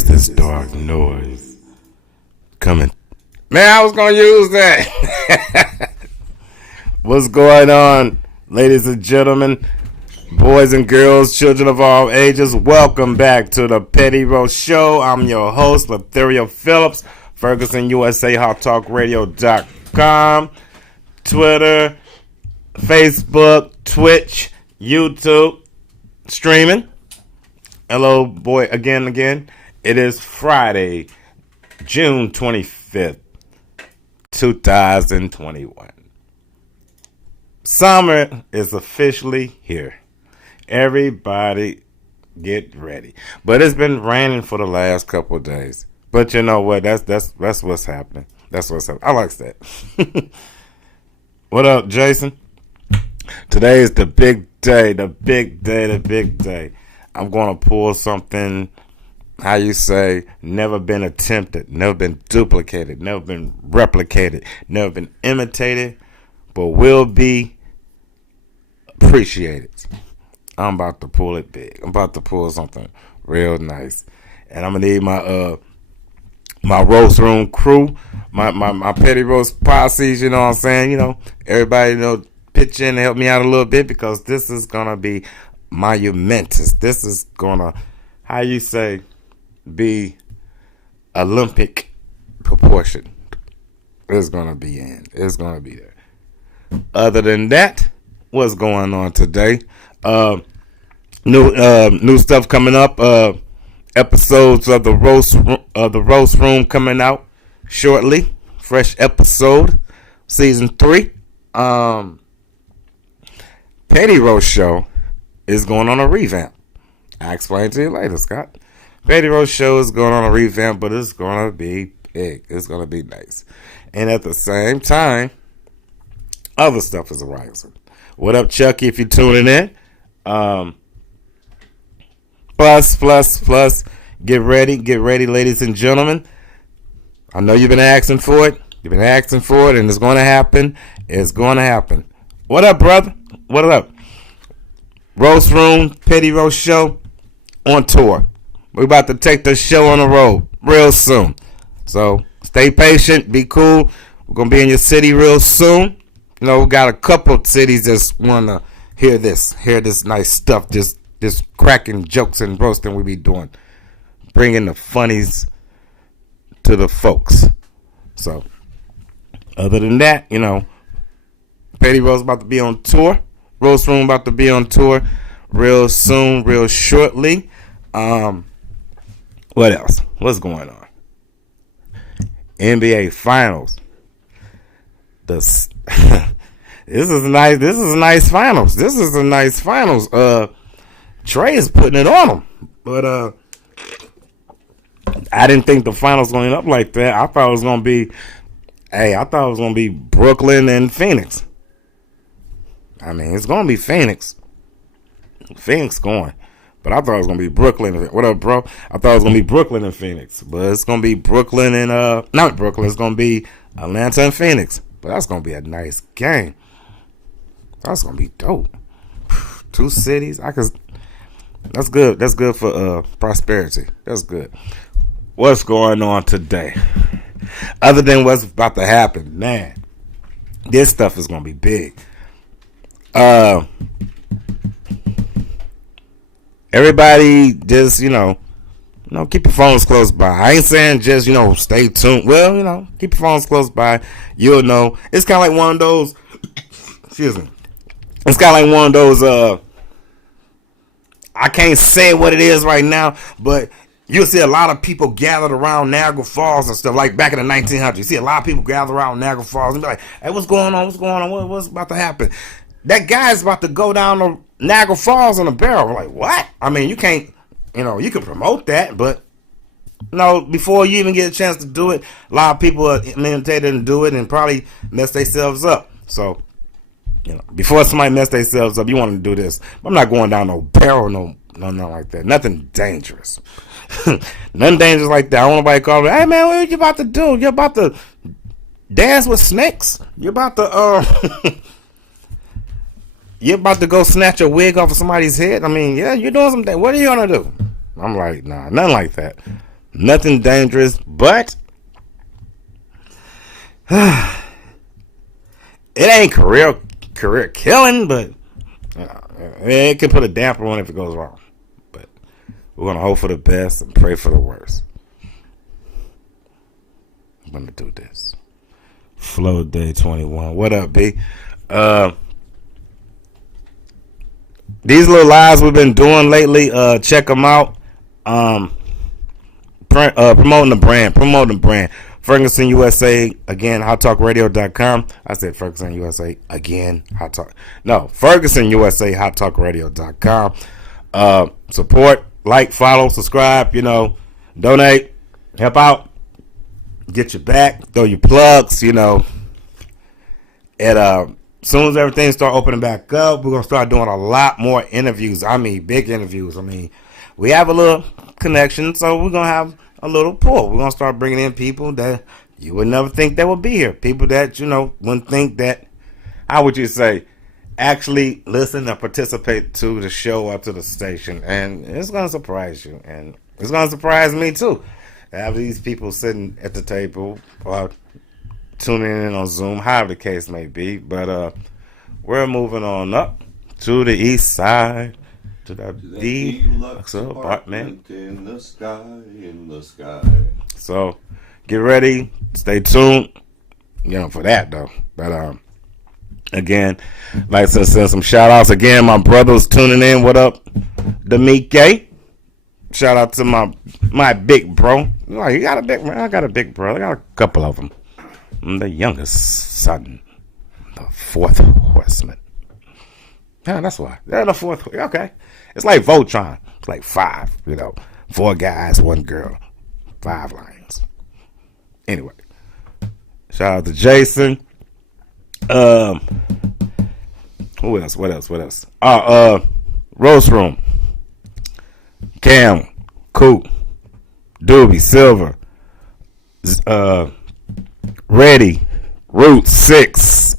is this dark noise coming? Man, I was going to use that. What's going on, ladies and gentlemen, boys and girls, children of all ages? Welcome back to the Petty Roast Show. I'm your host, Letheriel Phillips, Ferguson, USA, HotTalkRadio.com, Twitter, Facebook, Twitch, YouTube, streaming. Hello, boy, again. It is Friday, June 25th, 2021. Summer is officially here. Everybody get ready. But it's been raining for the last couple of days. But you know what? That's what's happening. That's what's happening. I like that. What up, Jason? Today is the big day. I'm going to pull something, how you say, never been attempted, never been duplicated, never been replicated, never been imitated, but will be appreciated. I'm about to pull it big. I'm about to pull something real nice. And I'm going to need my roast room crew, my petty roast posses, you know what I'm saying? You know, everybody, pitch in and help me out a little bit because this is going to be monumentous. This is going to, how you say, be Olympic proportion. It's going to be in. It's going to be there. Other than that, what's going on today? New stuff coming up. Episodes of the roast room coming out shortly. Fresh episode, season 3. Petty Roast Show is going on a revamp. I'll explain to you later, Scott. Petty Roast Show is going on a revamp, but it's going to be big. It's going to be nice. And at the same time, other stuff is arising. What up, Chucky, if you're tuning in? Plus. Get ready, ladies and gentlemen. I know you've been asking for it. And it's going to happen. What up, brother? What up? Roast Room, Petty Roast Show on tour. We're about to take the show on the road real soon. So stay patient, be cool. We're going to be in your city real soon. You know, we got a couple of cities that want to hear this nice stuff, this cracking jokes and roasting we be doing. Bringing the funnies to the folks. So, other than that, Petty Roast about to be on tour. Roast Room about to be on tour real soon, real shortly. What else? What's going on? NBA Finals. This is nice. This is a nice finals. Trey is putting it on them, but I didn't think the finals going up like that. I thought it was gonna be, Brooklyn and Phoenix. I mean, it's gonna be Phoenix going, but I thought it was gonna be Brooklyn. What up, bro? I thought it was gonna be Brooklyn and Phoenix, but it's gonna be Brooklyn and not Brooklyn. It's gonna be Atlanta and Phoenix. But that's gonna be a nice game. That's gonna be dope. 2 cities. That's good. That's good for prosperity. That's good. What's going on today? Other than what's about to happen, man, this stuff is gonna be big. Everybody just keep your phones close by. I ain't saying just stay tuned. Well, keep your phones close by. You'll know. It's kind of like one of those. Excuse me. It's kind of like one of those. I can't say what it is right now, but you'll see a lot of people gathered around Niagara Falls and stuff like back in the 1900s. You see a lot of people gather around Niagara Falls and be like, "Hey, what's going on? What's about to happen?" That guy's about to go down to Niagara Falls in a barrel. We're like, what? I mean, you can't. You can promote that, but before you even get a chance to do it, a lot of people are imitated and do it and probably mess themselves up. So, before somebody mess themselves up, you want to do this. I'm not going down no barrel, no, nothing like that. Nothing dangerous. Nothing dangerous like that. I don't want nobody call me, "Hey man, what are you about to do? You're about to dance with snakes? You're about to you about to go snatch a wig off of somebody's head? I mean, yeah, you're doing something. What are you gonna do?" I'm like, nah, nothing like that. Nothing dangerous, but it ain't career killing, but it can put a damper on it if it goes wrong. But we're gonna hope for the best and pray for the worst. I'm gonna do this. Flow Day 21. What up, B? These little lives we've been doing lately, check them out. Promoting the brand. Ferguson USA, again, hottalkradio.com. I said Ferguson USA, again, Ferguson USA, hottalkradio.com. Support, like, follow, subscribe, donate, help out, get your back, throw your plugs, And as soon as everything start opening back up, we're going to start doing a lot more interviews. I mean, big interviews. I mean, we have a little connection, so we're going to have a little pull. We're going to start bringing in people that you would never think that would be here. People that, wouldn't think that, how would you say, actually listen and participate to the show or to the station. And it's going to surprise you. And it's going to surprise me, too. Have these people sitting at the table or tuning in on Zoom, however the case may be. But we're moving on up to the east side, to the deluxe apartment in the sky. So get ready, stay tuned, for that though. But again, like to send some shout outs. Again, my brother's tuning in. What up, Demike? Shout out to my big bro. Like, you got a big, man? I got a big bro. I got a couple of them. I'm the youngest son, the fourth horseman. Yeah, that's why. They're the fourth. Okay. It's like Voltron. It's like 5, 4 guys, 1 girl, 5 lions. Anyway, shout out to Jason. Who else? What else? Roast Room. Cam, Coop, Doobie, Silver, Ready, Route 6,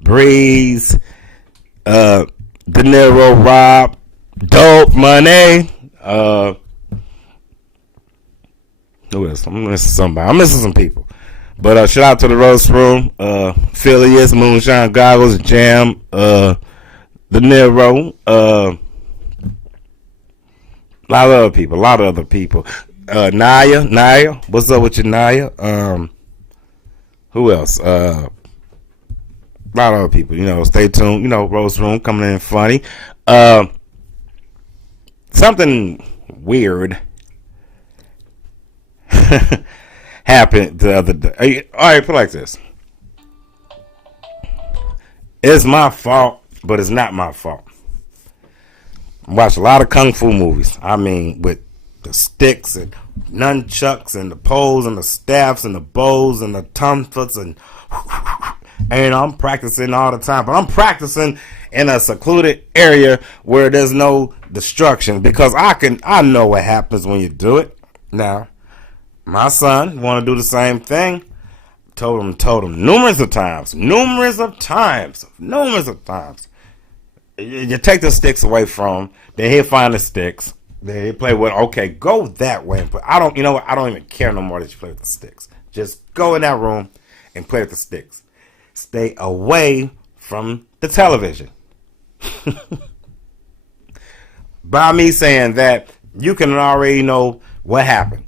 Breeze, De Niro, Rob, Dope Money. Who else? I'm missing somebody. I'm missing some people. But shout out to the Roast Room, Phileas, Moonshine Goggles, Jam, De Niro, a lot of other people. Naya, what's up with you, Naya? Who else? A lot of other people. Stay tuned. Roast Room coming in funny. Something weird happened the other day. All right, put it like this. It's my fault, but it's not my fault. I watch a lot of kung fu movies. I mean, with the sticks and nunchucks and the poles and the staffs and the bows and the tonfas and I'm practicing all the time. But I'm practicing in a secluded area where there's no destruction, because I know what happens when you do it. Now, my son want to do the same thing. Told him numerous of times. You take the sticks away from him, then he'll find the sticks. Then he'll play with, okay, go that way. But I don't even care no more that you play with the sticks. Just go in that room and play with the sticks. Stay away from the television. By me saying that, you can already know what happened.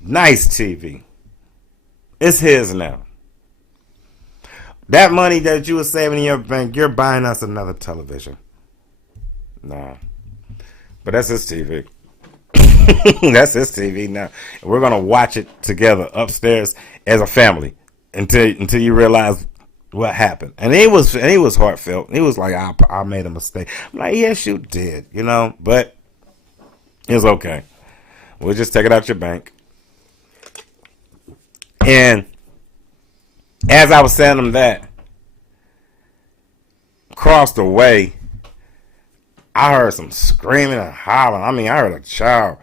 Nice TV. It's his now. That money that you were saving in your bank, you're buying us another television. Nah. But that's his TV. That's his TV now. And we're gonna watch it together upstairs as a family until you realize what happened. And he was heartfelt. He was like, I made a mistake. I'm like, yes, you did, but it's okay. We'll just take it out your bank. And as I was telling him that, across the way, I heard some screaming and hollering. I mean, I heard a child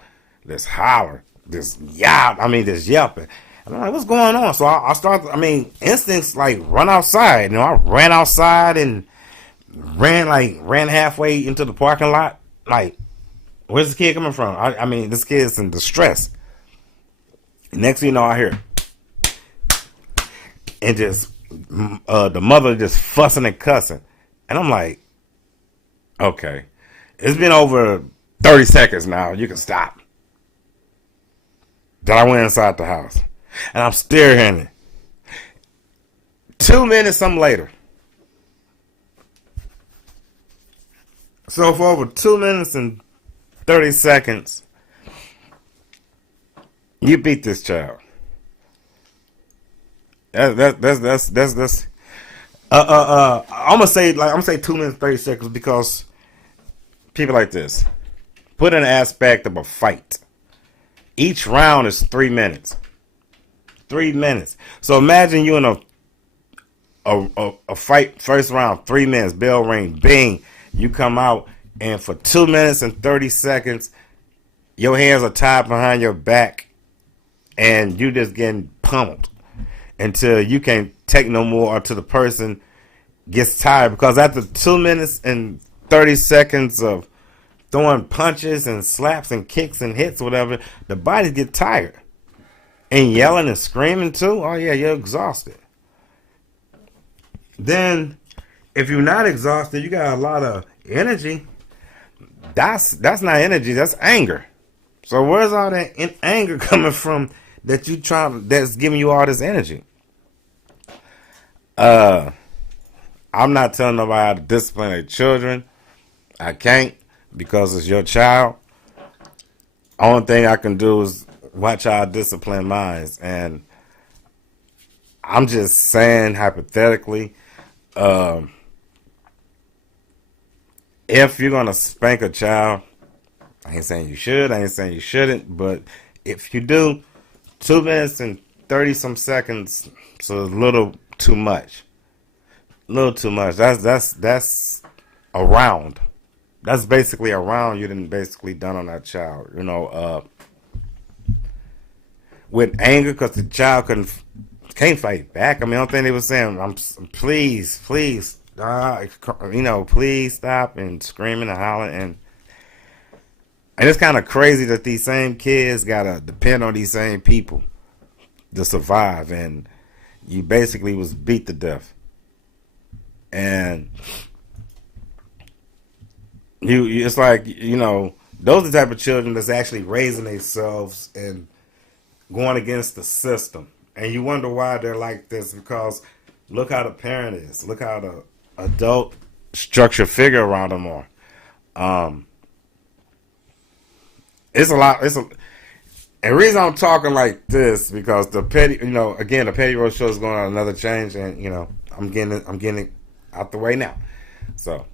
this holler, this yelping. And I'm like, what's going on? So I started, instincts like run outside. I ran outside and ran halfway into the parking lot. Like, where's this kid coming from? I mean, this kid's in distress. Next thing you know, I hear, and just the mother just fussing and cussing, and I'm like, okay, it's been over 30 seconds now. You can stop. Then I went inside the house, and I'm still hearing it. 2 minutes, some later. So for over 2 minutes and 30 seconds, you beat this child. That's. I'm gonna say 2 minutes 30 seconds because people like this put in an aspect of a fight. Each round is 3 minutes. 3 minutes. So imagine you in a fight, first round, 3 minutes, bell ring, bing, you come out, and for 2 minutes and 30 seconds, your hands are tied behind your back, and you just getting pummeled until you can't take no more, or till the person gets tired. Because after 2 minutes and 30 seconds of throwing punches and slaps and kicks and hits, whatever, the bodies get tired. And yelling and screaming too. Oh yeah, you're exhausted. Then, if you're not exhausted, you got a lot of energy. That's not energy. That's anger. So where's all that anger coming from that's giving you all this energy? I'm not telling nobody how to discipline their children. I can't, because it's your child. Only thing I can do is watch how I discipline mine. And I'm just saying, hypothetically, if you're going to spank a child, I ain't saying you should, I ain't saying you shouldn't, but if you do, 2 minutes and 30 some seconds, so a little too much. A little too much. That's a round. That's basically a round you done basically done on that child. You know, with anger, because the child can't fight back. I mean, I don't think they were saying, please, please, please stop, and screaming and hollering. And it's kind of crazy that these same kids got to depend on these same people to survive. And you basically was beat to death. And it's like, those are the type of children that's actually raising themselves and going against the system. And you wonder why they're like this, because look how the parent is. Look how the adult structure figure around them are. It's a lot. And the reason I'm talking like this, because the Petty Road Show is going on another change, and I'm getting it out the way now. So,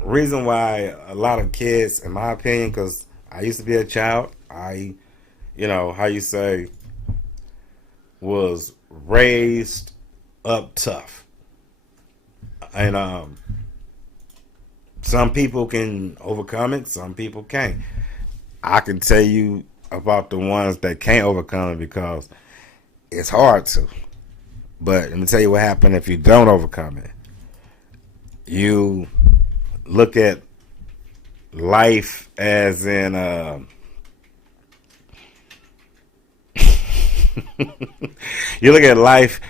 reason why a lot of kids, in my opinion, because I used to be a child, how you say, was raised up tough. And some people can overcome it, some people can't. I can tell you about the ones that can't overcome it, because it's hard to. But let me tell you what happened if you don't overcome it. You look at life as in you look at life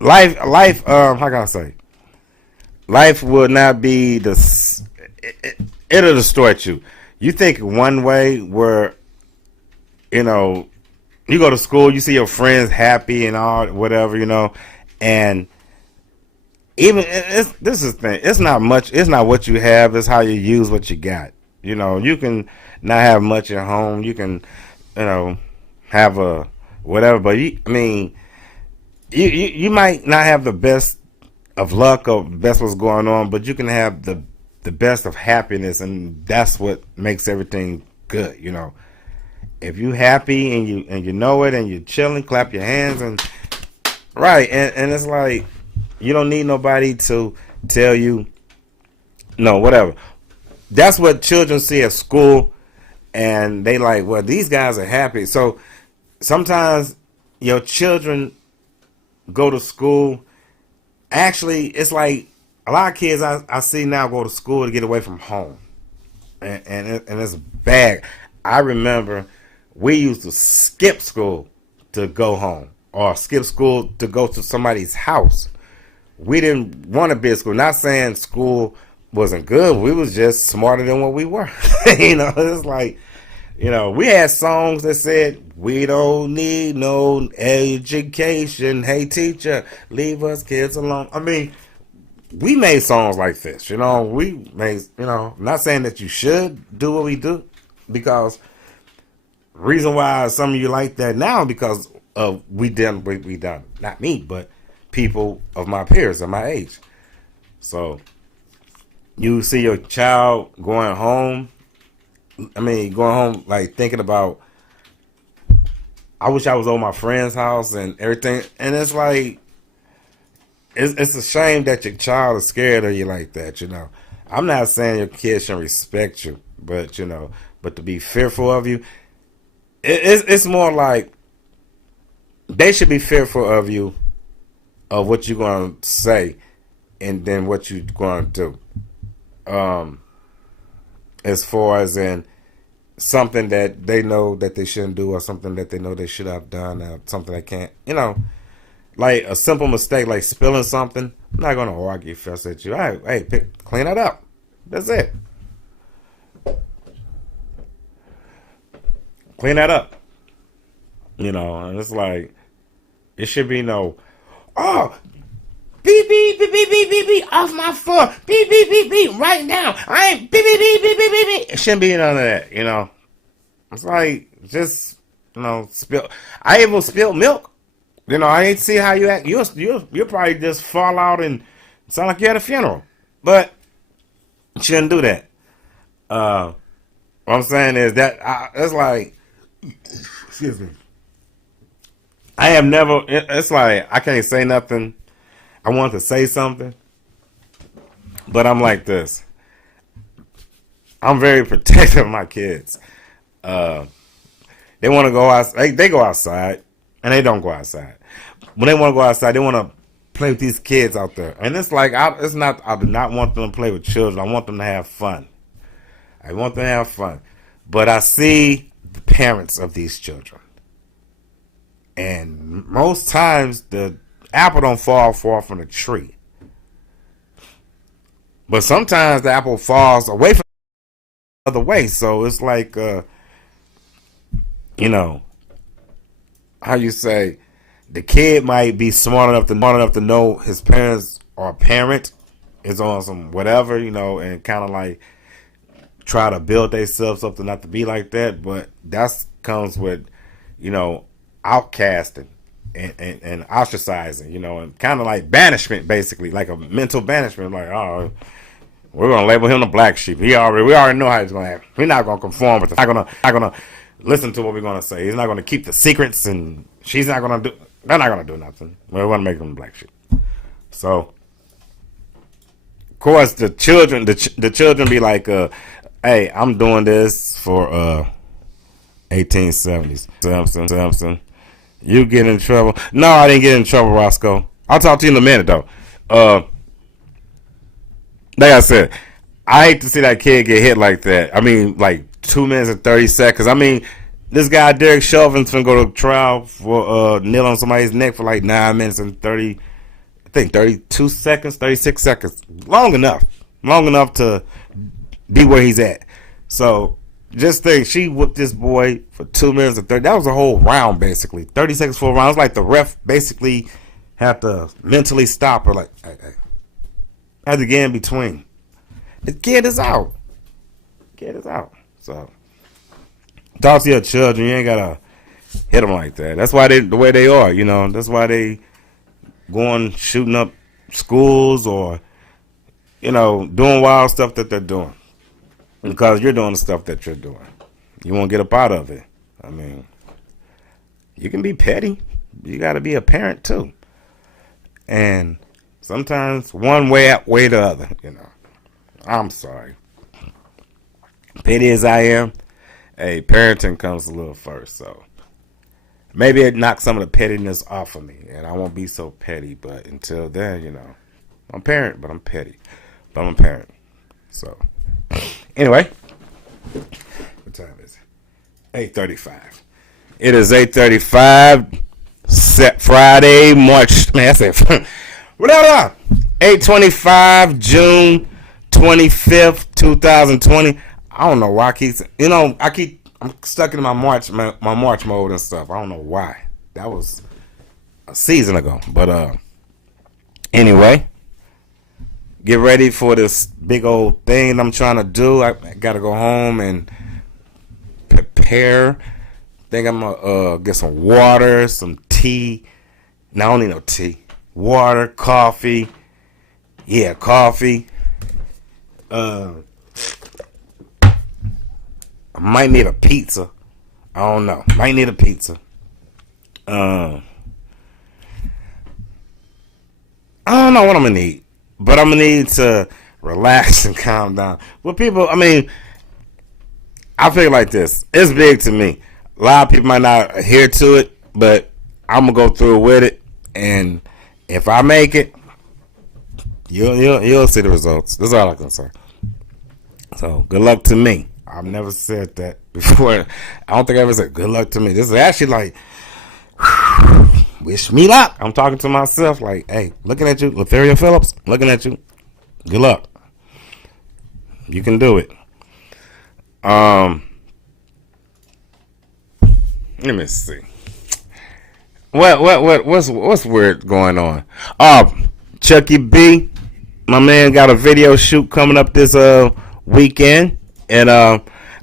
how can I say, life will not be it'll distort you. You think one way where you go to school, you see your friends happy and all, whatever, and even this is the thing. It's not much. It's not what you have. It's how you use what you got. You can not have much at home. You can, have a whatever. But you might not have the best of luck or best what's going on, but you can have the best of happiness, and that's what makes everything good. If you happy and you know it, and you're chilling, clap your hands, and right, and it's like, you don't need nobody to tell you no, whatever. That's what children see at school, and they like, well, these guys are happy. So sometimes your children go to school. Actually, it's like a lot of kids I see now go to school to get away from home, and it's bad. I remember we used to skip school to go home, or skip school to go to somebody's house. We didn't want to be at school. Not saying school wasn't good. We was just smarter than what we were. It's like, we had songs that said, "We don't need no education. Hey teacher, leave us kids alone." I mean, we made songs like this. We made, not saying that you should do what we do, because reason why some of you like that now, because of we done, not me, but people of my peers of my age. So you see your child going home like thinking about, I wish I was over my friend's house and everything, and it's like, it's a shame that your child is scared of you like that. I'm not saying your kids shouldn't respect you, but but to be fearful of you, it's more like they should be fearful of you, of what you're going to say, and then what you're going to do. As far as in something that they know that they shouldn't do, or something that they know they should have done, or something they can't, like a simple mistake, like spilling something. I'm not going to argue, fuss at you. All right, hey, clean that up. That's it. Clean that up. And it's like, it should be no, oh, beep, beep, beep, beep, beep, beep, beep, off my floor. Beep, beep, beep, beep, right now. I ain't beep, beep, beep, beep, beep, beep, beep. It shouldn't be none of that, It's like, just, spill. I even spilled milk. I ain't see how you act. You'll probably just fall out and sound like you're at a funeral. But you shouldn't do that. What I'm saying is that it's like, excuse me. I have never, it's like, I can't say nothing. I want to say something, but I'm like this. I'm very protective of my kids. They want to go outside. They go outside, and they don't go outside. When they want to go outside, they want to play with these kids out there. And it's like, I do not want them to play with children. I want them to have fun. But I see the parents of these children. And most times, the apple don't fall far from the tree. But sometimes the apple falls away from the other way. So it's like, how you say, the kid might be smart enough to know his parents or parent is on some whatever, and kind of like try to build themselves up to not to be like that. But that comes with, outcasting and ostracizing, and kind of like banishment, basically, like a mental banishment. Like, oh, we're gonna label him the black sheep. We already know how he's gonna act. We're not gonna conform with it. Not gonna listen to what we're gonna say. He's not gonna keep the secrets, and she's not gonna do. They're not gonna do nothing. We're gonna make them the black sheep. So, of course, the children be like, "Hey, I'm doing this for 1870s, Simpson. You get in trouble." No, I didn't get in trouble, Roscoe. I'll talk to you in a minute, though. Like I said, I hate to see that kid get hit like that. I mean, like 2 minutes and 30 seconds. I mean, this guy, Derek Chauvin's going to go to trial for kneel on somebody's neck for like 9 minutes and 32 seconds, 36 seconds. Long enough to be where he's at. So, just think, she whooped this boy for 2 minutes and 30. That was a whole round, basically. 30 seconds for a round. It's like the ref basically had to mentally stop her. Like, hey. Had to get in between. The kid is out. So, talk to your children. You ain't got to hit them like that. That's why the way they are, That's why they going shooting up schools or, doing wild stuff that they're doing. Because you're doing the stuff that you're doing. You won't get up out of it. I mean, you can be petty. You got to be a parent too. And sometimes one way outweigh the other, I'm sorry. Petty as I am, hey, parenting comes a little first. So maybe it knocks some of the pettiness off of me. And I won't be so petty. But until then, I'm a parent, but I'm petty. But I'm a parent. So, anyway, what time is it? 8:35. It is 8:35. Set Friday, March. Man, I said, whatever. 8:25, June 25th, 2020. I don't know why I keep. I'm stuck in my March mode and stuff. I don't know why. That was a season ago, but anyway. Get ready for this big old thing I'm trying to do. I got to go home and prepare. Think I'm going to get some water, some tea. No, I don't need no tea. Water, coffee. Yeah, coffee. I might need a pizza. I don't know. Might need a pizza. I don't know what I'm going to need. But I'm going to need to relax and calm down. Well, people, I feel like this. It's big to me. A lot of people might not adhere to it, but I'm going to go through with it. And if I make it, you'll see the results. That's all I can say. So, good luck to me. I've never said that before. I don't think I ever said good luck to me. This is actually like, wish me luck. I'm talking to myself like, hey, looking at you, Lothario Phillips, looking at you. Good luck. You can do it. Let me see. What's weird going on? Chucky B, my man got a video shoot coming up this weekend, and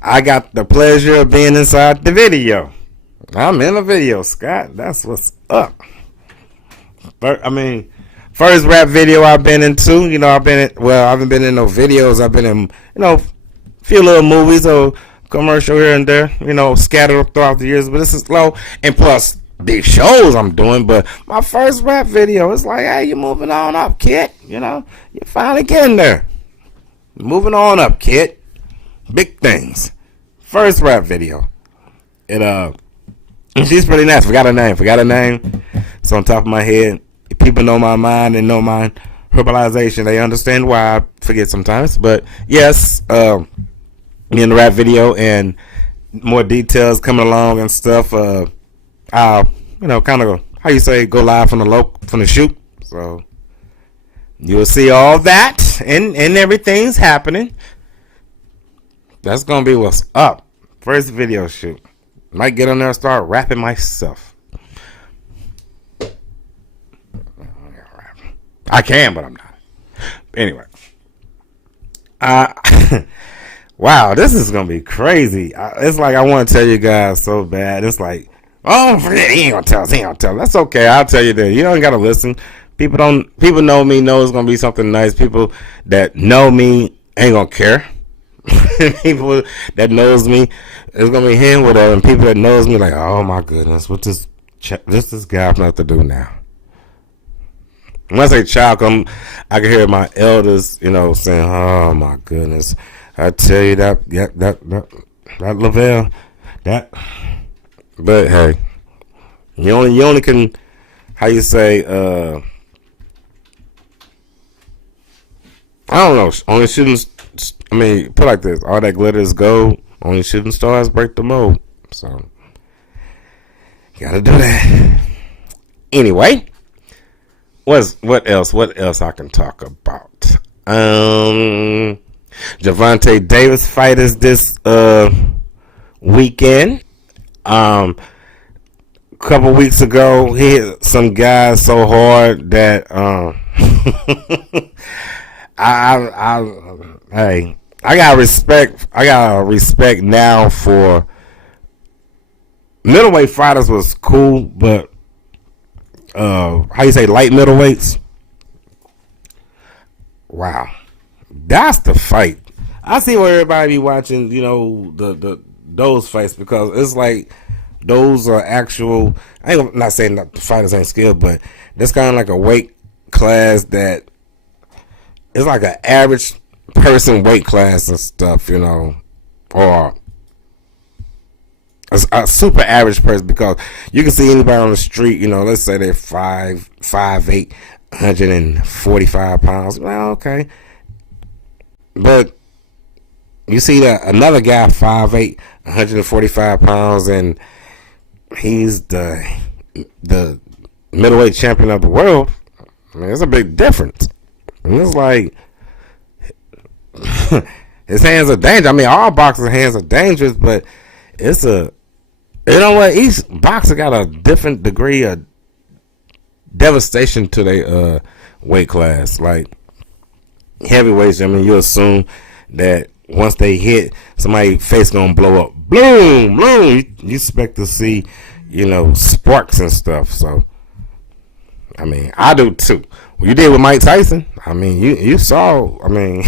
I got the pleasure of being inside the video. I'm in the video, Scott. That's what's up. First rap video I've been into. I haven't been in no videos. I've been in, a few little movies or commercial here and there, scattered throughout the years. But this is low. And plus, big shows I'm doing. But my first rap video, it's like, hey, you're moving on up, kid. You're finally getting there. Moving on up, kid. Big things. First rap video. She's pretty nice. Forgot her name. It's on top of my head. If people know my mind and know my verbalization, they understand why I forget sometimes. But yes, me in the rap video and more details coming along and stuff. I'll kind of how you say go live from the shoot. So you'll see all that and everything's happening. That's gonna be what's up. First video shoot. Might get on there and start rapping myself. I can, but I'm not. Anyway. Wow, this is going to be crazy. It's like I want to tell you guys so bad. It's like, oh, forget, he ain't going to tell us. That's okay. I'll tell you that. You don't got to listen. People know me, know it's going to be something nice. People that know me ain't going to care. People that knows me, it's gonna be him, whatever. And people that knows me, like, oh my goodness, what this guy have to do now? When I say child, I can hear my elders, saying, oh my goodness, I tell you that Lavelle, that. But hey, you only can, how you say, I don't know, only shooting. Put it like this: all that glitter is gold. Only shooting stars break the mold. So, you gotta do that. Anyway, what else? What else I can talk about? Gervonta Davis fight is this weekend. A couple weeks ago, he hit some guys so hard that I got respect. I got respect now for middleweight fighters was cool, but how you say light middleweights? Wow, that's the fight. I see where everybody be watching, those fights because it's like those are actual. I'm not saying that the fighters ain't skilled, but that's kind of like a weight class that. It's like an average person weight class and stuff, or a super average person because you can see anybody on the street, let's say they're 5'8", 145 pounds. Well, okay. But you see that another guy, 5'8", 145 pounds, and he's the middleweight champion of the world. I mean, it's a big difference. And it's like his hands are dangerous. I mean, all boxers' hands are dangerous, but it's a, you know what? Each boxer got a different degree of devastation to their weight class. Like heavyweights, I mean, you assume that once they hit, somebody's face gonna blow up. Boom, boom. You expect to see, sparks and stuff. So, I mean, I do too. What you did with Mike Tyson, I mean, you saw, I mean,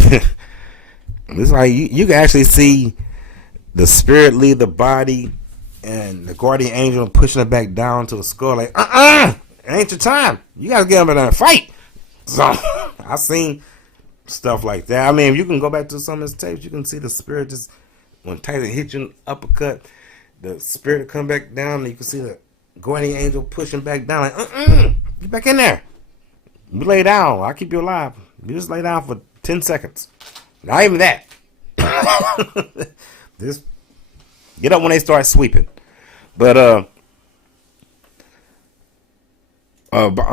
it's like you can actually see the spirit leave the body and the guardian angel pushing it back down to the skull like, it ain't your time. You gotta get up in there and fight. So, I seen stuff like that. I mean, if you can go back to some of his tapes, you can see the spirit just, when Tyson hit you an uppercut, the spirit come back down and you can see the guardian angel pushing back down like, get back in there. You lay down. I'll keep you alive. You just lay down for 10 seconds. Not even that. Just get up when they start sweeping. But I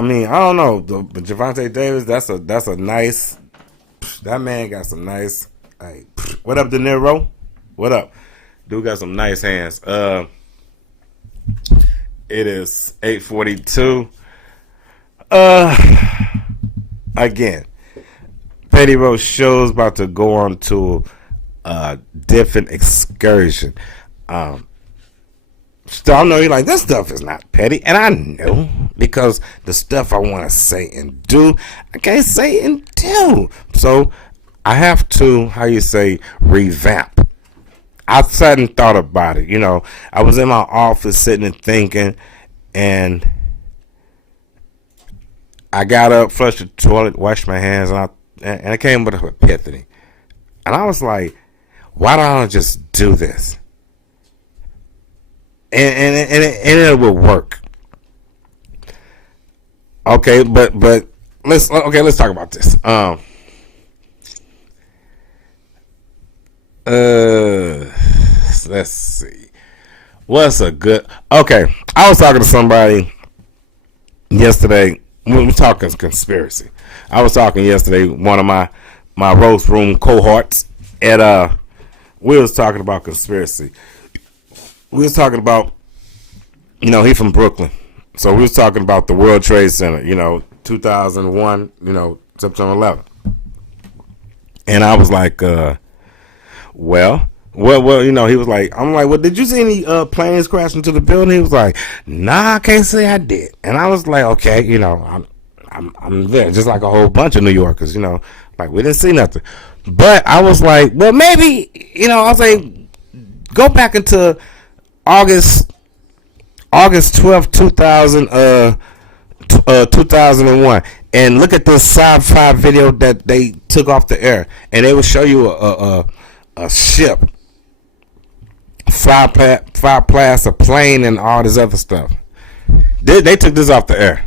mean, I don't know. But Gervonta Davis, that's a nice. That man got some nice. Like, what up, De Niro? What up? Dude got some nice hands. It is 8:42. Again, Petty Road Show's about to go on to a different excursion. So I know you're like, this stuff is not petty, and I know because the stuff I want to say and do, I can't say and do. So I have to, revamp. I sat and thought about it. I was in my office sitting and thinking, and I got up, flushed the toilet, washed my hands, and I came with an epiphany. And I was like, why don't I just do this? And it will work. Okay, but let's talk about this. Let's see. What's a good? Okay, I was talking to somebody yesterday. We were talking conspiracy. I was talking yesterday, one of my roast room cohorts, and we was talking about conspiracy. We was talking about, he from Brooklyn, so we was talking about the World Trade Center, 2001, September 11th, and I was like, well, he was like, I'm like, well, did you see any planes crash into the building? He was like, nah, I can't say I did. And I was like, okay, I'm there, just like a whole bunch of New Yorkers, like we didn't see nothing. But I was like, well, maybe, I was like, go back into August 12th, 2001, and look at this sci-fi video that they took off the air, and they will show you a ship, fly past a plane, and all this other stuff. They took this off the air.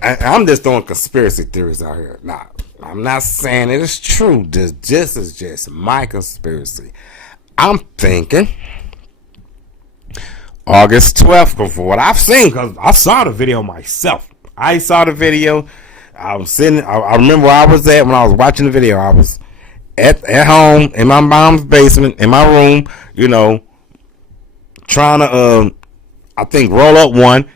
I'm just throwing conspiracy theories out here. Nah, I'm not saying it is true. This is just my conspiracy. I'm thinking August 12th, before what I've seen, because I saw the video myself. I saw the video. I was sitting. I remember where I was at when I was watching the video. I was at home in my mom's basement in my room, trying to I think roll up one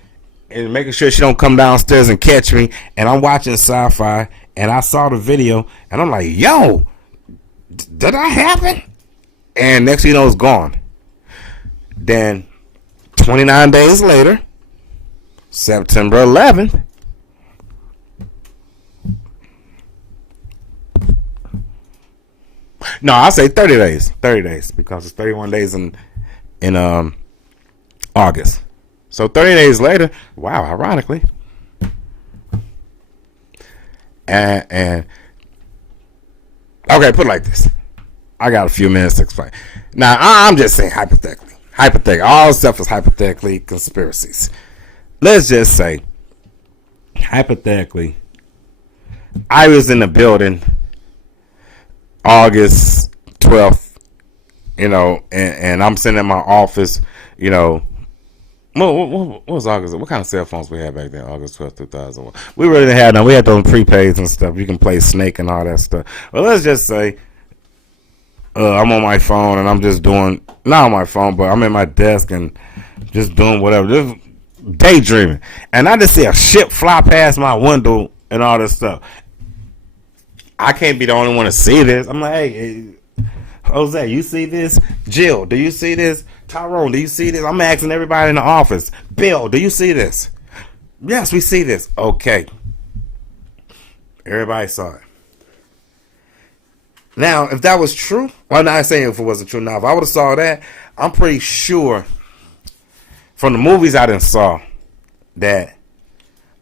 and making sure she don't come downstairs and catch me. And I'm watching sci-fi, and I saw the video, and I'm like, yo, did that happen? And next thing you know, it's gone. Then 29 days later, September 11th, no, I say 30 days. 30 days, because it's 31 days in August. So 30 days later, wow, ironically. And okay, put it like this. I got a few minutes to explain. Now, I'm just saying hypothetically. All stuff is hypothetically conspiracies. Let's just say hypothetically, I was in the building August 12th, and I'm sitting in my office, what was August? What kind of cell phones we had back then? August 12th, 2001. We really didn't have none. We had those prepaids and stuff. You can play Snake and all that stuff. Well, let's just say I'm on my phone and I'm just doing, not on my phone, but I'm at my desk and just doing whatever. Just daydreaming. And I just see a ship fly past my window and all this stuff. I can't be the only one to see this. I'm like, hey, Jose, you see this? Jill, do you see this? Tyrone, do you see this? I'm asking everybody in the office. Bill, do you see this? Yes, we see this. Okay. Everybody saw it. Now, if that was true, well, I'm not saying if it wasn't true. Now, if I would have saw that, I'm pretty sure from the movies I done saw that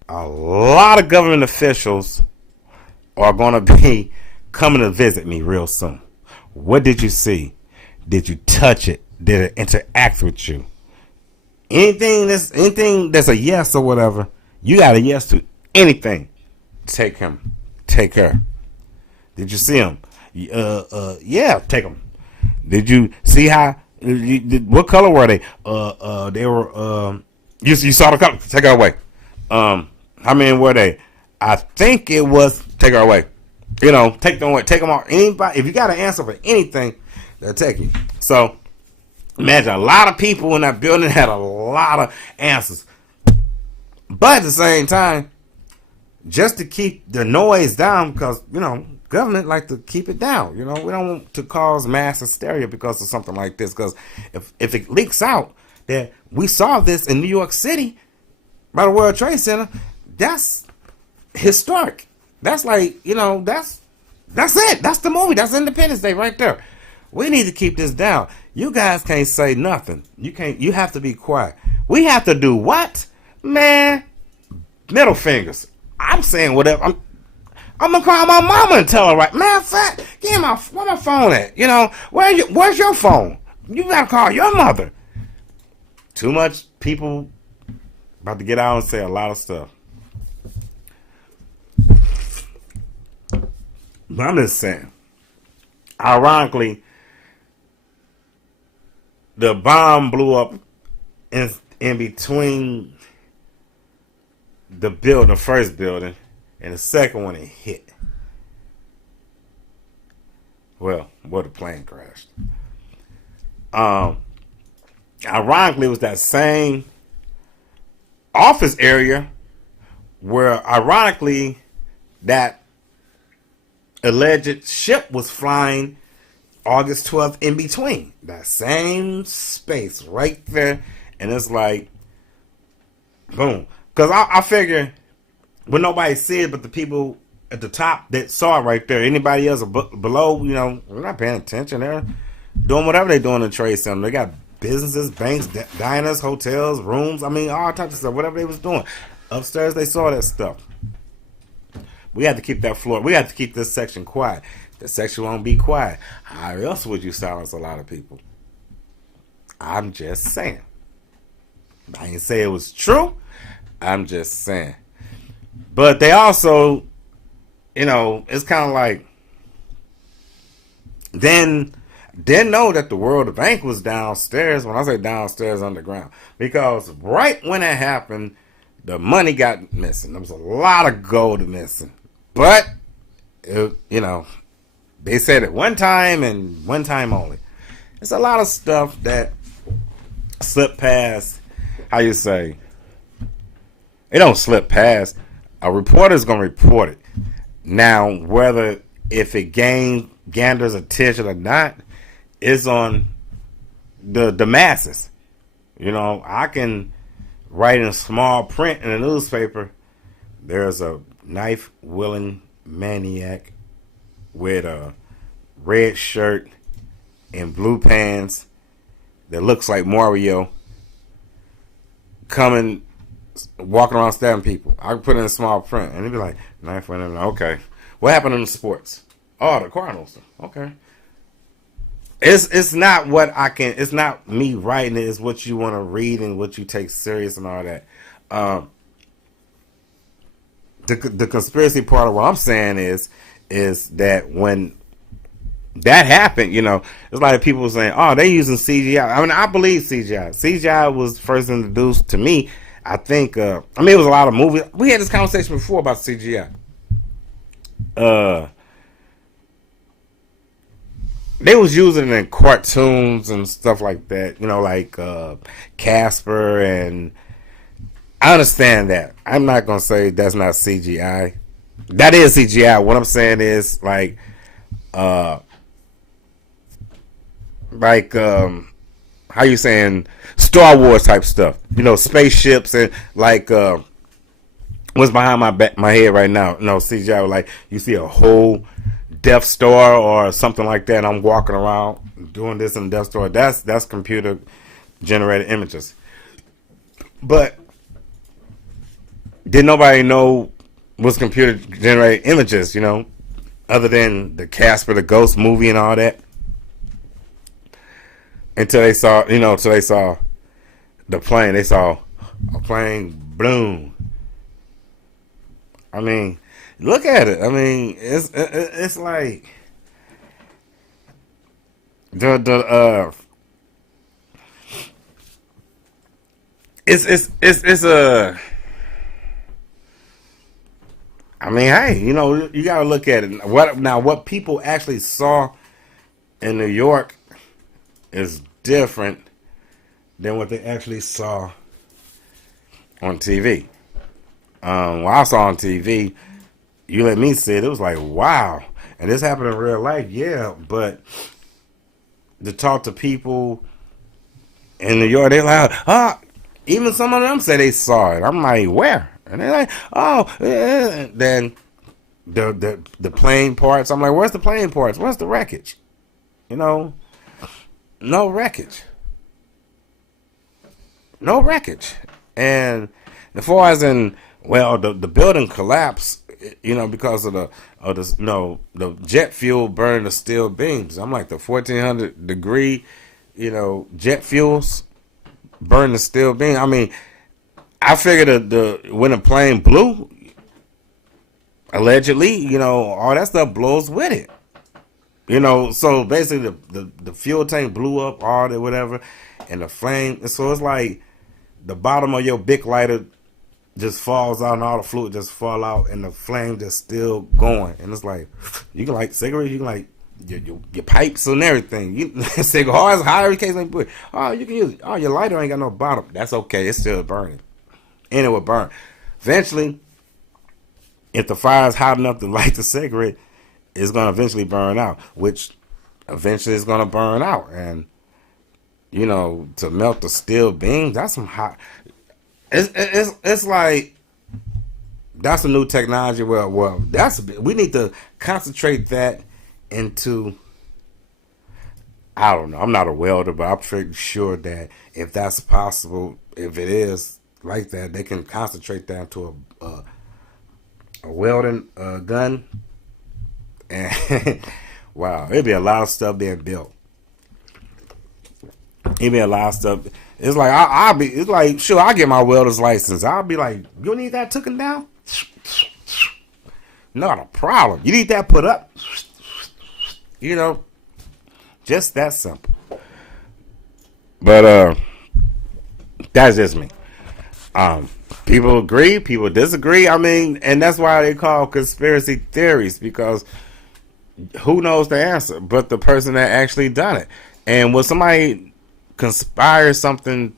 a lot of government officials are going to be coming to visit me real soon. What did you see? Did you touch it? Did it interact with you? Anything that's a yes or whatever, you got a yes to anything. Take him. Take her. Did you see him? Yeah, take them. Did you see how? What color were they? They were. You saw the color. Take her away. How many were they? I think it was. Take her away. Take them away. Take them off. Anybody. If you got an answer for anything, they'll take you. So imagine a lot of people in that building had a lot of answers, but at the same time, just to keep the noise down, because government like to keep it down. We don't want to cause mass hysteria because of something like this. Because if it leaks out that we saw this in New York City by the World Trade Center, that's historic. That's like, that's it. That's the movie. That's Independence Day right there. We need to keep this down. You guys can't say nothing. You have to be quiet. We have to do what? Man, middle fingers. I'm saying whatever. I'm gonna call my mama and tell her right. Matter of fact, give me where my phone at? Where's your phone? You gotta call your mother. Too much people about to get out and say a lot of stuff. But I'm just saying. Ironically, the bomb blew up in between the first building, and the second one it hit. Well, the plane crashed. Ironically, it was that same office area where, ironically, that alleged ship was flying August 12th in between. That same space right there. And it's like, boom. Because I figure, when nobody see it but the people at the top that saw it right there, anybody else below, we're not paying attention. They're doing whatever they're doing in the Trade Center. They got businesses, banks, diners, hotels, rooms. I mean, all types of stuff. Whatever they was doing. Upstairs, they saw that stuff. We have to keep that floor. We have to keep this section quiet. The section won't be quiet. How else would you silence a lot of people? I'm just saying. I ain't say it was true. I'm just saying. But they also, it's kind of like, then didn't know that the World Bank was downstairs. When I say downstairs, underground. Because right when it happened, the money got missing. There was a lot of gold missing. But, they said it one time and one time only. It's a lot of stuff that slipped past, how you say, it don't slip past. A reporter's going to report it. Now, if it ganders attention or not, is on the masses. I can write in small print in a newspaper, there's a knife-wielding maniac with a red shirt and blue pants that looks like Mario walking around stabbing people. I can put it in small print, and it'd be like, knife-wielding, okay. What happened in the sports? Oh, the Cardinals. Okay. It's not what I can. It's not me writing it. It's what you want to read and what you take serious and all that. the conspiracy part of what I'm saying is that when that happened, it's like people saying, "Oh, they using CGI." I mean, I believe CGI. CGI was first introduced to me. I think. It was a lot of movies. We had this conversation before about CGI. They was using it in cartoons and stuff like that. Like Casper, and I understand that. I'm not gonna say that's not CGI. That is CGI. What I'm saying is how you saying Star Wars type stuff? Spaceships and what's behind my head right now? No CGI. Like you see a whole Death Star or something like that. I'm walking around doing this in Death Star. That's computer generated images. But did nobody know was computer generated images? Other than the Casper the Ghost movie and all that. Until they saw, the plane. They saw a plane bloom. I mean, look at it. I mean, it's like it's a. I mean, hey, you gotta look at it. What people actually saw in New York is different than what they actually saw on TV. What I saw on TV, you let me see it, it was like, wow. And this happened in real life, yeah, but to talk to people in New York, they're like, even some of them say they saw it. I'm like, where? And they're like, then the plane parts, I'm like, where's the plane parts? Where's the wreckage? No wreckage. No wreckage. And as far as the building collapsed, because of the jet fuel burned the steel beams. I'm like, the 1400 degree, jet fuels burn the steel beam. I mean, I figured when a plane blew, allegedly, all that stuff blows with it. So basically the fuel tank blew up, all that, whatever, and the flame. And so it's like the bottom of your Bic lighter just falls out and all the fluid just fall out and the flame just still going. And it's like, you can light cigarettes, you can light your pipes and everything. You cigars, however case may be. Oh, you can use it. Oh, your lighter ain't got no bottom. That's okay. It's still burning. And it will burn. Eventually, if the fire is hot enough to light the cigarette, it's going to eventually burn out, which eventually is going to burn out. And, to melt the steel beams, that's some hot. It's like, that's a new technology. Well, we need to concentrate that into, I don't know. I'm not a welder, but I'm pretty sure that if that's possible, if it is like that, they can concentrate that into a welding gun. And wow, it'd be a lot of stuff being built. It'd be a lot of stuff. It's like it's like, sure, I'll get my welder's license. I'll be like, you need that taken down? Not a problem. You need that put up? Just that simple. But that's just me. People agree, people disagree. I mean, and that's why they call conspiracy theories, because who knows the answer but the person that actually done it. And when somebody conspires something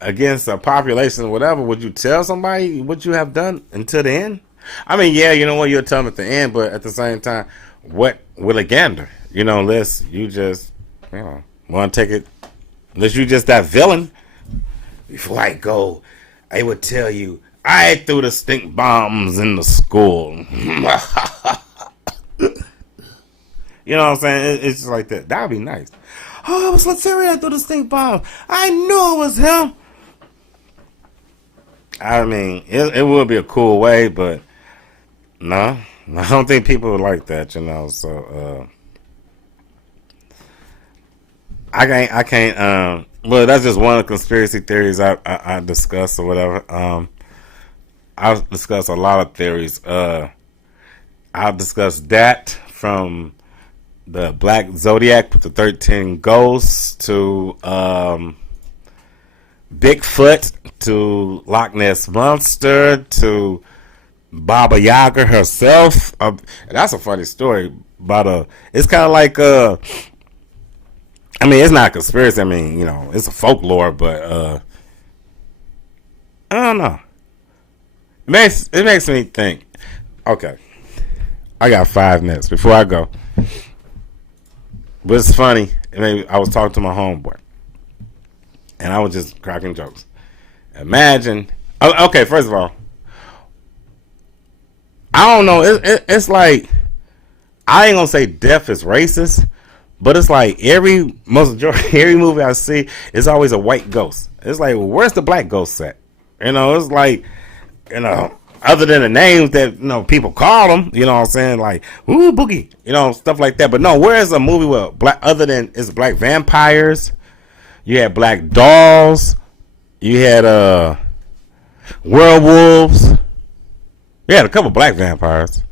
against a population or whatever, would you tell somebody what you have done until the end? I mean, yeah, you'll tell them at the end, but at the same time, what will it gander? Unless you just want to take it, unless you just that villain. Before I go, I would tell you, I threw the stink bombs in the school. You know what I'm saying? It's just like that. That would be nice. Oh, it was Lataria that threw the stink bomb. I knew it was him. I mean, it would be a cool way, but no, I don't think people would like that, So I can't. Well, that's just one of the conspiracy theories I discuss or whatever. I'll discuss a lot of theories. I'll discuss that from the Black Zodiac with the 13 ghosts to Bigfoot to Loch Ness Monster to Baba Yaga herself. That's a funny story. But it's kind of like I mean, it's not a conspiracy. I mean, it's a folklore, but I don't know. It makes me think. Okay, I got 5 minutes before I go. But it's funny. I was talking to my homeboy, and I was just cracking jokes. Imagine. Okay, first of all, I don't know. It's like, I ain't gonna say death is racist, but it's like every movie I see, it's always a white ghost. It's like, well, where's the black ghost at? It's like, other than the names that people call them, you know what I'm saying, like ooh boogie, stuff like that. But no, where's a movie with black, other than it's black vampires? You had black dolls. You had werewolves. You had a couple black vampires.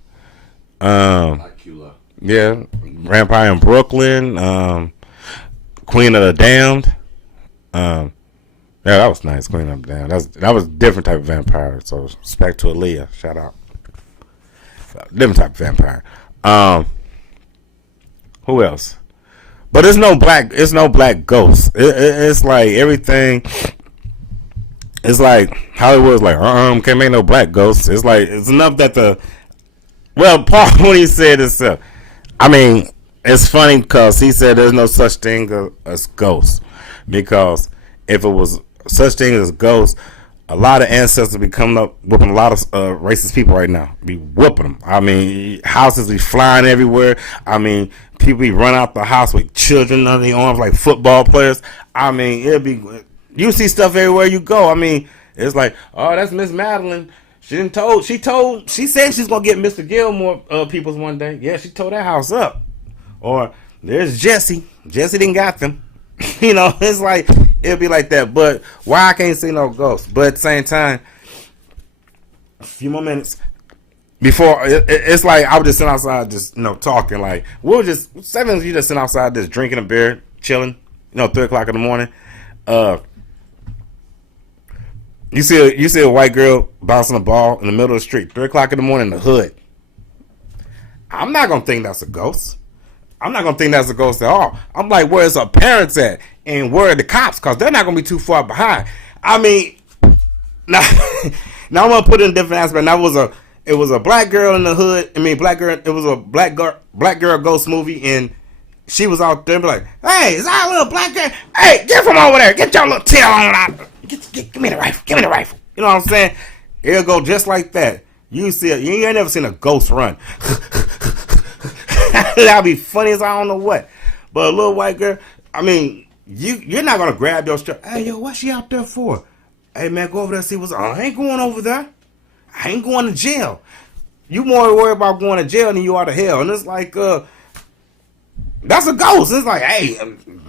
Yeah, Vampire in Brooklyn. Queen of the Damned. Yeah, that was nice. Queen of the Damned. That was a different type of vampire. So respect to Aaliyah. Shout out. Different type of vampire. Who else? But it's no black ghosts. It's like everything. It's like Hollywood's like, can't make no black ghosts. It's like, it's enough that Paul, when he said this, I mean, it's funny because he said there's no such thing as ghosts. Because if it was such thing as ghosts, a lot of ancestors be coming up whooping a lot of racist people right now. Be whooping them. I mean, houses be flying everywhere. I mean, people be running out the house with children under their arms like football players. I mean, you see stuff everywhere you go. I mean, it's like, oh, that's Miss Madeline. She said she's gonna get Mr. Gilmore peoples one day. Yeah, she tore that house up. Or there's Jesse. Jesse didn't got them. It's like, it'll be like that. But why I can't see no ghosts? But at the same time, a few more minutes before, it's like I was just sitting outside, just talking. Like we were just 7 minutes. You just sitting outside, just drinking a beer, chilling. 3:00 in the morning. You see a white girl bouncing a ball in the middle of the street, 3:00 in the morning in the hood. I'm not gonna think that's a ghost. I'm not gonna think that's a ghost at all. I'm like, where's her parents at, and where are the cops? Cause they're not gonna be too far behind. I mean, now I'm gonna put it in a different aspect. It was a black girl in the hood. I mean, black girl. It was a black girl ghost movie, and she was out there and be like, hey, is that a little black girl? Hey, get from over there. Get your little tail on out. Give me the rifle. Give me the rifle. You know what I'm saying? It'll go just like that. You ain't never seen a ghost run. That'll be funny as I don't know what. But a little white girl, I mean, you're not going to grab your strap. Hey, yo, what's she out there for? Hey, man, go over there and see what's on. I ain't going over there. I ain't going to jail. You more worried about going to jail than you are to hell. And it's like, that's a ghost. It's like, hey,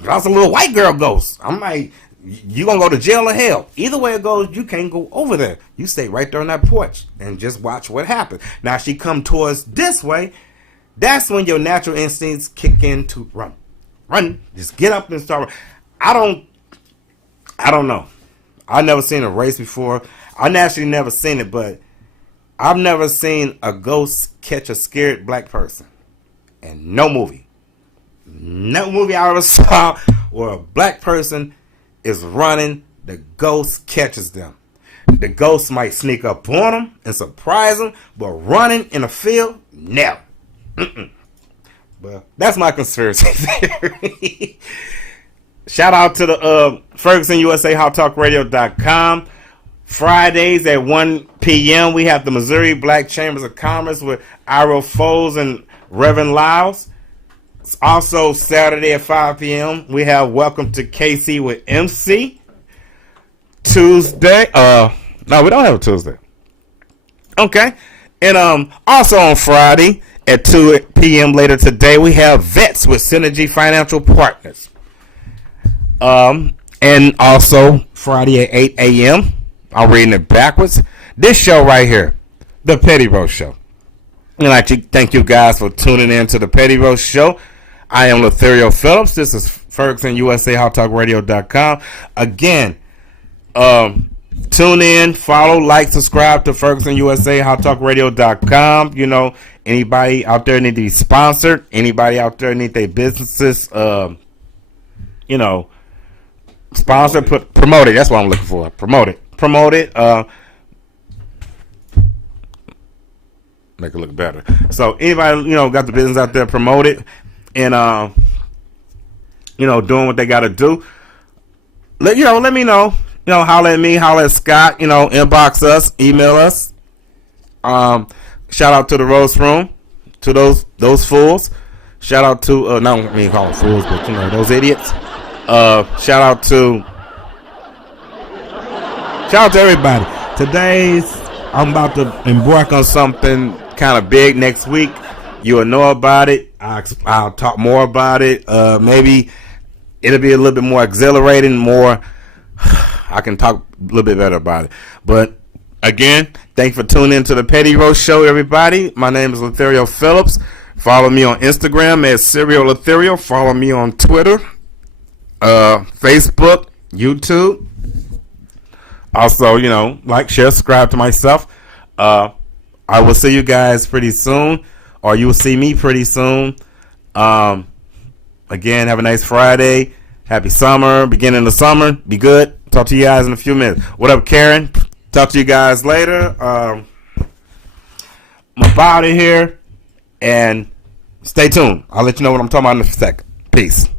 that's a little white girl ghost. I'm like, you gonna go to jail or hell? Either way it goes, you can't go over there. You stay right there on that porch and just watch what happens. Now, if she come towards this way, that's when your natural instincts kick in to run. Run. Just get up and start. I don't know. I've never seen a race before. I've actually never seen it, but I've never seen a ghost catch a scared black person. And no movie I ever saw where a black person is running, the ghost catches them. The ghost might sneak up on them and surprise them, but running in a field, never. But that's my conspiracy theory. Shout out to the Ferguson USA HotTalkRadio.com. Fridays at 1 p.m. we have the Missouri Black Chambers of Commerce with Ira Foles and Reverend Lyles. Also, Saturday at 5 p.m., we have Welcome to KC with MC. Tuesday, no, we don't have a Tuesday. Okay. And also on Friday at 2 p.m. later today, we have Vets with Synergy Financial Partners. And also Friday at 8 a.m., I'm reading it backwards. This show right here, the Petty Roast Show. And I thank you guys for tuning in to the Petty Roast Show. I am Lothario Phillips. This is Ferguson USA, HotTalkRadio.com. Again, tune in, follow, like, subscribe to Ferguson USA, HotTalkRadio.com. You know, anybody out there need to be sponsored. Anybody out there need their businesses, you know, sponsored, promote it. That's what I'm looking for. Promote it. Make it look better. So anybody, you know, got the business out there, promote it, and you know, doing what they got to do. Let me know. You know, holler at me, holler at Scott. You know, inbox us, email us. Shout out to the roast room, to those fools. Shout out to not I mean call them fools, but you know, those idiots. Shout out to everybody. I'm about to embark on something kind of big next week. You'll know about it. I'll talk more about it. Maybe it'll be a little bit more exhilarating, more I can talk a little bit better about it. But again, thanks for tuning in to the Petty Roast Show, everybody. My name is Lothario Phillips. Follow me on Instagram at Serial Lothario. Follow me on Twitter, Facebook, YouTube. Also, you know, like, share, subscribe to myself. I will see you guys pretty soon, or you will see me pretty soon. Again, have a nice Friday. Happy summer, beginning of summer. Be good. Talk to you guys in a few minutes. What up, Karen? Talk to you guys later. I'm out of here, and stay tuned. I'll let you know what I'm talking about in a second. Peace.